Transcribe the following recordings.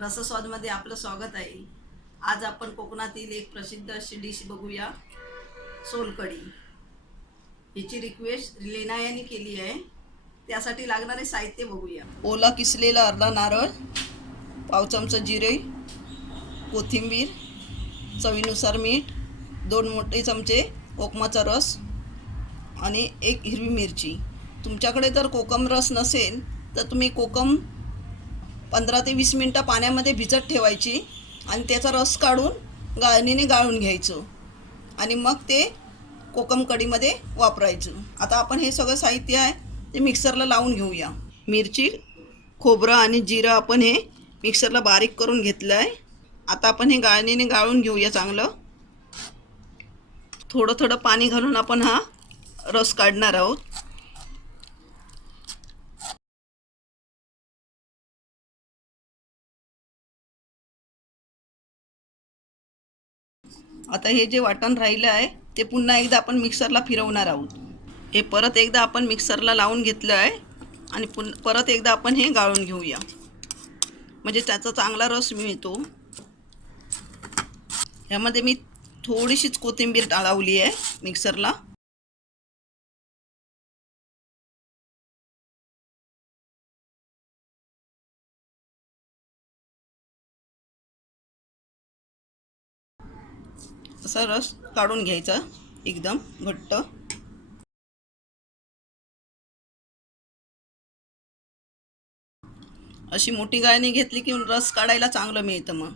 रसस्वादमध्ये आपलं स्वागत आहे। आज आपण कोकणातील एक प्रसिद्ध अशी डिश बघूया, सोलकढी। हिची रिक्वेस्ट लेना यांनी केली आहे। त्यासाठी लागणारे साहित्य बघूया। ओला किसलेला अर्धा नारळ, पाव चमचा जिरे, कोथिंबीर, चवीनुसार मीठ, 2 मोठे चमचे कोकमाचा रस आणि 1 हिरवी मिरची। तुमच्याकडे जर कोकम रस नसेल तर तुम्ही कोकम 15 ते 20 मिनटं पाण्यामध्ये भिजत ठेवायची आणि त्याचा रस काढून गाळणीने गाळून घ्यायचं आणि मग ते कोकम कढीमध्ये वापरायचं। आता आपण हे सगळं साहित्य आहे ते मिक्सरला लावून घेऊया। मिरची, खोबरं आणि जिरं आपण हे मिक्सरला बारीक करून घेतलं आहे। आता आपण हे गाळणीने गाळून घेऊया चांगलं। थोडं थोडं पाणी घालून आपण हा रस काढणार आहोत। आता हे जे वाटण राहिलं आहे ते पुन्हा एकदा आपण मिक्सरला फिरवणार आहोत। हे परत एकदा आपण मिक्सरला लावून घेतलं आहे आणि परत एकदा आपण हे गाळून घेऊया, म्हणजे त्याचा चांगला रस मिळतो। ह्यामध्ये मी थोडीशीच कोथिंबीर लावली आहे मिक्सरला। असा रस काढून घ्यायचा एकदम घट्ट। अशी मोठी गाळणी घेतली की रस काढायला चांगलं मिळतं। मग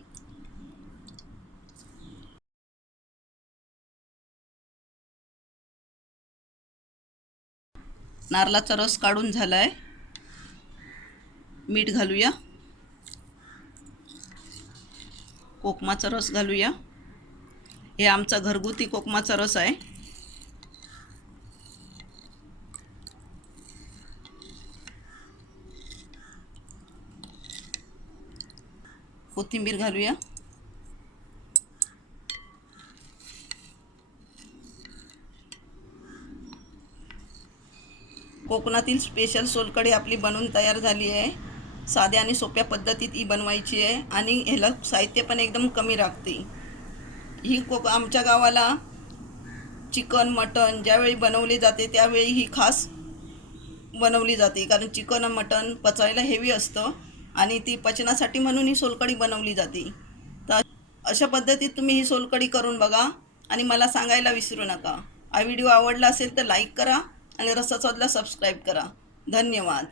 नारळाचा रस काढून झालाय, मीठ घालूया, कोकमाचा रस घालूया। हे आमचा घरगुती कोकमाचा रस आहे। कोथिंबीर घालूया, कोकणातील स्पेशल सोलकढी आपली बनवून तयार झाली आहे। साध्या आणि सोप्या पद्धतीत ही बनवायची आहे आणि ह्याला साहित्य पण एकदम कमी लागते। ही आमच्या गावाला चिकन मटन ज्यावेळी बनवले जाते त्यावेळी ही खास बनवली जाते, कारण चिकन आणि मटन पचायला हेवी असतं आणि ती पचनासाठी म्हणून ही सोलकढी बनवली जाते। तर अशा पद्धतीत तुम्ही ही सोलकढी करून बघा आणि मला सांगायला विसरू नका। हा व्हिडिओ आवडला असेल तर लाईक करा आणि रसस्वादला सबस्क्राईब करा। धन्यवाद।